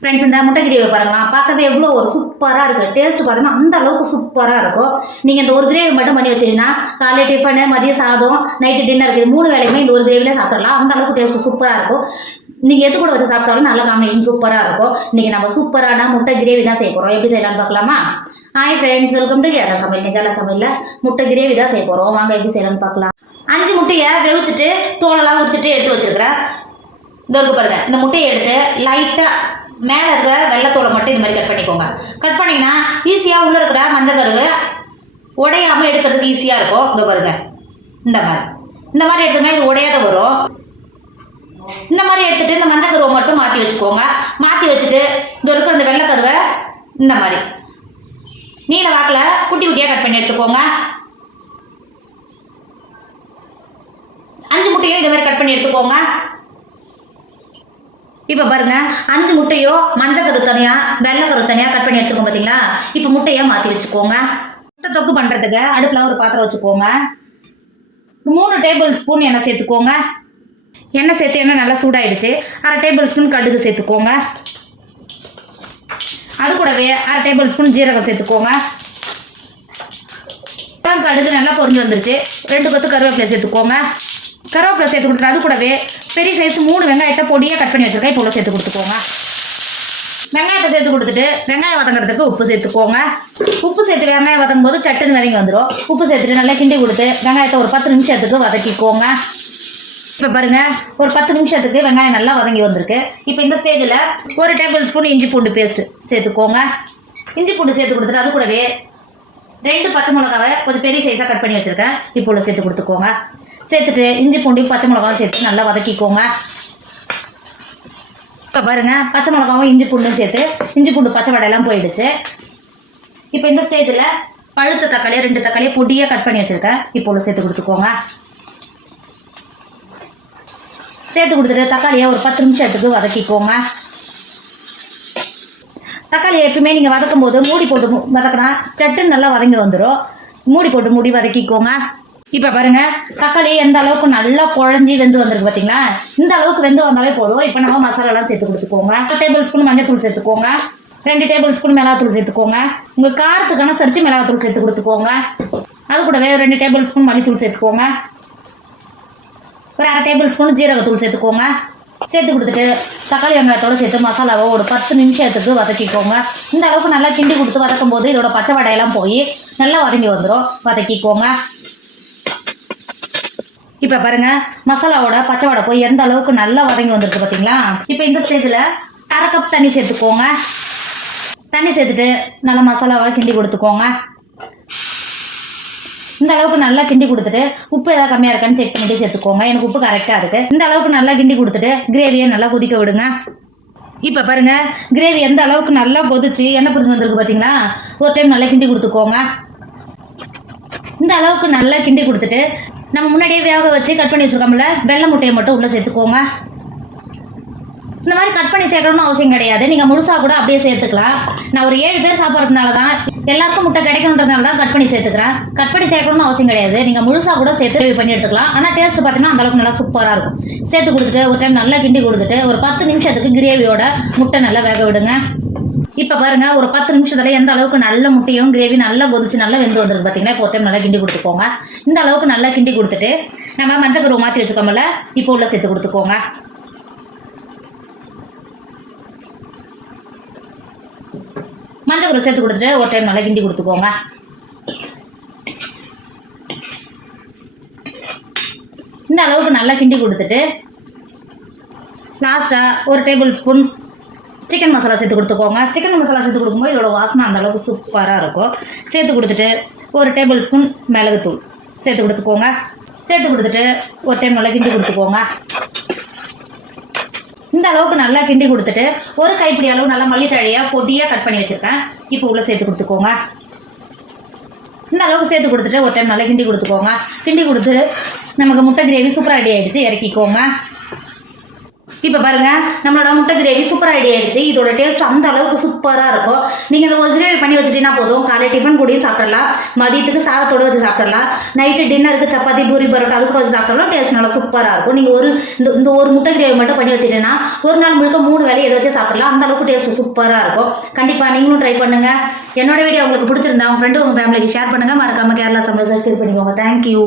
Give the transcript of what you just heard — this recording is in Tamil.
ஃப்ரெண்ட்ஸ், இந்த முட்டை கிரேவி பாருங்களா, பார்க்கவே எவ்வளோ ஒரு சூப்பராக இருக்குது. டேஸ்ட் பார்த்தீங்கன்னா அந்த அளவுக்கு சூப்பராக இருக்கும். நீங்கள் இந்த ஒரு கிரேவி மட்டும் பண்ணி வச்சிங்கன்னா காலையில் டிஃபனு, மதியம் சாதம், நைட்டு டின்னர் இது 3 வேலையுமே இந்த ஒரு கிரேவியில் சாப்பிடலாம். அந்த அளவுக்கு டேஸ்ட் சூப்பராக இருக்கும். நீங்கள் எது கூட வச்சு சாப்பிட்டாலும் நல்ல காம்பினேஷன் சூப்பராக இருக்கும். இன்றைக்கி நம்ம சூப்பரான முட்டை கிரேவி தான் செய்ய போகிறோம். எப்படி செய்யலாம்னு பார்க்கலாமா? Hi friends, welcome to Kerala சமையல். கேரளா சமையலில் முட்டை கிரேவி தான் செய்ய போகிறோம். வாங்க எப்படி செய்யலாம்னு பார்க்கலாம். 5 முட்டையை வேவிச்சிட்டு தோலெல்லாம் உரிச்சிட்டு எடுத்து வச்சுருக்கிறேன். இந்த இருக்கு பாருங்க. இந்த முட்டையை எடுத்து லைட்டாக மேலே இருக்கிற வெள்ளத்தோலை மட்டும் இது மாதிரி கட் பண்ணிக்கோங்க. கட் பண்ணிங்கன்னா ஈஸியாக உள்ளே இருக்கிற மஞ்சள் கருவு உடையாமல் எடுக்கிறதுக்கு ஈஸியாக இருக்கும். இந்த பாருங்க, இந்த மாதிரி எடுத்துனா இது உடையாத வரும். இந்த மாதிரி எடுத்துகிட்டு இந்த மஞ்சள் கருவை மட்டும் மாற்றி வச்சுக்கோங்க. மாற்றி வச்சுட்டு இந்த இருக்கிற இந்த வெள்ளைக்கருவை இந்த மாதிரி நீல வாக்கில் குட்டி குட்டியாக கட் பண்ணி எடுத்துக்கோங்க. 5 முட்டையும் இந்த மாதிரி கட் பண்ணி எடுத்துக்கோங்க. இப்போ பாருங்கள், 5 முட்டையும் மஞ்சள் கரு தனியாக வெள்ளைக்கரு தனியாக கட் பண்ணி எடுத்துக்கோங்க. பார்த்தீங்களா? இப்போ முட்டையை மாற்றி வச்சுக்கோங்க. முட்டை தொக்கு பண்ணுறதுக்கு அடுப்பில் ஒரு பாத்திரம் வச்சுக்கோங்க. 3 டேபிள் ஸ்பூன் எண்ணெய் சேர்த்துக்கோங்க. எண்ணெய் சேர்த்து எண்ணெய் நல்லா சூடாயிடுச்சு. 1/2 டேபிள் ஸ்பூன் கடுகு சேர்த்துக்கோங்க. அது கூடவே 1/2 டேபிள் ஸ்பூன் ஜீரகம் சேர்த்துக்கோங்க. கடுகு நல்லா பொரிஞ்சு வந்துருச்சு. 2 கொத்து கருவேப்பிலை சேர்த்துக்கோங்க. கருவேப்பிலை சேர்த்து கொடுத்துட்டு அது கூடவே பெரிய சைஸ் 3 வெங்காயத்தை பொடியாக கட் பண்ணி வச்சுருக்கேன். இப்போ சேர்த்து கொடுத்துக்கோங்க. வெங்காயத்தை சேர்த்து கொடுத்துட்டு வெங்காயம் வதங்குறதுக்கு உப்பு சேர்த்துக்கோங்க. உப்பு சேர்த்து வெங்காயம் வதங்கும் போது சட்டுன்னு வதங்கி வந்துடும். உப்பு சேர்த்துட்டு நல்லா கிண்டி கொடுத்து வெங்காயத்தை ஒரு 10 நிமிஷத்துக்கு வதக்கிக்கோங்க. இப்போ பாருங்கள், ஒரு 10 நிமிஷத்துக்கு வெங்காயம் நல்லா வதங்கி வந்திருக்கு. இப்போ இந்த ஸ்டேஜில் 1 டேபிள் ஸ்பூன் இஞ்சி பூண்டு பேஸ்ட்டு சேர்த்துக்கோங்க. இஞ்சி பூண்டு சேர்த்து கொடுத்துட்டு அது கூடவே 2 பச்சை மிளகாவை கொஞ்சம் பெரிய சைஸாக கட் பண்ணி வச்சுருக்கேன். இப்போ சேர்த்து கொடுத்துக்கோங்க. சேர்த்துட்டு இஞ்சி பூண்டையும் பச்சை மிளகாவும் சேர்த்து நல்லா வதக்கிக்கோங்க. இப்போ பாருங்கள், பச்சை மிளகாவும் இஞ்சி பூண்டும் சேர்த்து இஞ்சி பூண்டு பச்சை வடையெல்லாம் போயிடுச்சு. இப்போ இந்த ஸ்டேஜில் பழுத்த தக்காளியை 2 தக்காளியை பொடியாக கட் பண்ணி வச்சுருக்கேன். இப்போ சேர்த்து கொடுத்துக்கோங்க. சேர்த்து கொடுத்துட்டு தக்காளியை ஒரு 10 நிமிஷத்துக்கு வதக்கிக்கோங்க. தக்காளியை எப்பவுமே நீங்கள் வதக்கும் போது மூடி போட்டு வதக்கினா சட்டுன்னு நல்லா வதங்கி வந்துடும். மூடி போட்டு மூடி வதக்கிக்கோங்க. இப்போ பாருங்கள், தக்காளி எந்த அளவுக்கு நல்லா குழஞ்சி வெந்து வந்திருக்கு பார்த்தீங்களா? இந்த அளவுக்கு வெந்து வந்தாலே போதும். இப்போ நம்ம மசாலாலாம் சேர்த்து கொடுத்துக்கோங்க. 1 டேபிள் ஸ்பூன் மஞ்சள் தூள் சேர்த்துக்கோங்க. 2 டேபிள் ஸ்பூன் மிளகாத்தூள் சேர்த்துக்கோங்க. உங்கள் காரத்துக்கான சரிச்சு மிளகாத்தூள் சேர்த்து கொடுத்துக்கோங்க. அது கூடவே 2 டேபிள் ஸ்பூன் மல்லித்தூள் சேர்த்துக்கோங்க. ஒரு 1/2 டேபிள் ஸ்பூன் ஜீரகத்தூள் சேர்த்துக்கோங்க. சேர்த்து கொடுத்துட்டு தக்காளி வெங்காயத்தோடு சேர்த்து மசாலாவை ஒரு 10 நிமிஷத்துக்கு வதக்கிக்கோங்க. இந்த அளவுக்கு நல்லா கிண்டி கொடுத்து வதக்கும் போது இதோட பச்சை வடையெல்லாம் போய் நல்லா வதங்கி வந்துடும். வதக்கிக்கோங்க. இப்போ பாருங்கள், மசாலாவோட பச்சை வடை போய் எந்த அளவுக்கு நல்லா வதங்கி வந்துருக்கு பார்த்தீங்களா? இப்போ இந்த ஸ்டேஜில் 1/2 கப் தண்ணி சேர்த்துக்கோங்க. தண்ணி சேர்த்துட்டு நல்லா மசாலாவை கிண்டி கொடுத்துக்கோங்க. இந்த அளவுக்கு நல்லா கிண்டி கொடுத்துட்டு உப்பு ஏதாவது கம்மியாக இருக்கான்னு செக் பண்ணிட்டு சேர்த்துக்கோங்க. எனக்கு உப்பு கரெக்டாக இருக்குது. இந்த அளவுக்கு நல்லா கிண்டி கொடுத்துட்டு கிரேவியை நல்லா கொதிக்க விடுங்க. இப்போ பாருங்கள், கிரேவி எந்த அளவுக்கு நல்லா கொதிச்சு எண்ணெய் பிடிச்சி வந்துருக்கு பார்த்தீங்களா? ஒரு டைம் நல்லா கிண்டி கொடுத்துக்கோங்க. இந்த அளவுக்கு நல்லா கிண்டி கொடுத்துட்டு நம்ம முன்னாடியே வேக வச்சு கட் பண்ணி வச்சுருக்கோம்ல வெள்ளை முட்டையை மட்டும் உள்ளே சேர்த்துக்கோங்க. இந்த மாதிரி கட் பண்ணி சேர்க்கணும்னு அவசியம் கிடையாது. நீங்கள் முழுசாக கூட அப்படியே சேர்த்துக்கலாம். நான் ஒரு 7 பேர் சாப்பிட்றதுனால தான், எல்லாருக்கும் முட்டை கிடைக்கணுன்றதுனால தான் கட் பண்ணி சேர்த்துக்கிறேன். கட் பண்ணி சேர்க்கணும்னு அவசியம் கிடையாது. நீங்கள் முழுசாக கூட சேர்த்து கிரேவி பண்ணி எடுத்துக்கலாம். ஆனால் டேஸ்ட் பார்த்தீங்கன்னா அந்தளவுக்கு நல்லா சூப்பராக இருக்கும். சேர்த்து கொடுத்துட்டு ஒரு டைம் நல்லா கிண்டி கொடுத்துட்டு ஒரு 10 நிமிஷத்துக்கு கிரேவியோட முட்டை நல்லா வேக விடுங்க. இப்போ பாருங்கள், ஒரு 10 நிமிஷத்துல எந்த அளவுக்கு நல்ல முட்டையும் கிரேவி நல்லா கொதிச்சு நல்லா வெந்து வந்துருக்கு பார்த்தீங்கன்னா? இப்போ ஒரு டைம் நல்லா கிண்டி கொடுத்துக்கோங்க. இந்த அளவுக்கு நல்லா கிண்டி கொடுத்துட்டு நம்ம மஞ்சள் கருவை மாற்றி வச்சுக்கோம்ல, இப்போ உள்ள சேர்த்து கொடுத்துக்கோங்க. மஞ்சள் கருவை சேர்த்து கொடுத்துட்டு ஒரு டைம் நல்லா கிண்டி கொடுத்துக்கோங்க. இந்த அளவுக்கு நல்லா கிண்டி கொடுத்துட்டு லாஸ்ட்டாக 1 டேபிள் ஸ்பூன் சிக்கன் மசாலா சேர்த்து கொடுத்துக்கோங்க. சிக்கன் மசாலா சேர்த்து கொடுக்கும்போது இதோட வாசனை அந்தளவுக்கு சூப்பராக இருக்கும். சேர்த்து கொடுத்துட்டு 1 டேபிள் ஸ்பூன் மிளகுத்தூள் சேர்த்து கொடுத்துக்கோங்க. சேர்த்து கொடுத்துட்டு ஒரு டைம் நல்லா கிண்டி கொடுத்துக்கோங்க. இந்த அளவுக்கு நல்லா கிண்டி கொடுத்துட்டு ஒரு கைப்பிடி அளவு நல்லா மல்லித்தழையாக பொடியாக கட் பண்ணி வச்சுருக்கேன். இப்போ உள்ளே சேர்த்து கொடுத்துக்கோங்க. இந்த அளவுக்கு சேர்த்து கொடுத்துட்டு ஒரு டைம் நல்லா கிண்டி கொடுத்துக்கோங்க. கிண்டி கொடுத்து நமக்கு முட்டை கிரேவி சூப்பராக ரெடி ஆகிடுச்சு. இறக்கிக்கோங்க. இப்போ பாருங்க நம்மளோட முட்டை கிரேவி சூப்பராக ரெடி ஆயிடுச்சு. இதோட டேஸ்ட் அந்த அளவுக்கு சூப்பராக இருக்கும். நீங்கள் இந்த ஒரு கிரேவி பண்ணி வச்சுட்டீங்கன்னா போதும், காலை டிஃபன் கூடயும் சாப்பிடலாம், மதியத்துக்கு சாதத்தோடு வச்சு சாப்பிடலாம், நைட்டு டின்னருக்கு சப்பாத்தி பூரி பரோட்டா அதுக்கு வச்சு சாப்பிட்டாலும் டேஸ்ட் நல்லா சூப்பராக இருக்கும். நீங்கள் இந்த ஒரு முட்டை கிரேவி மட்டும் பண்ணி வச்சுட்டீங்கன்னா ஒரு நாள் முழுக்க 3 வேலையை எதை வச்சு சாப்பிடலாம். அந்த அளவுக்கு டேஸ்ட் சூப்பராக இருக்கும். கண்டிப்பாக நீங்களும் ட்ரை பண்ணுங்க. என்னோட வீடியோ உங்களுக்கு பிடிச்சிருந்தா உங்கள் ஃப்ரெண்டு உங்கள் ஃபேமிலிக்கு ஷேர் பண்ணுங்க. மறக்காம கேரளா சமையல் சப்ஸ்கிரைப் பண்ணிக்கோங்க. தேங்க்யூ.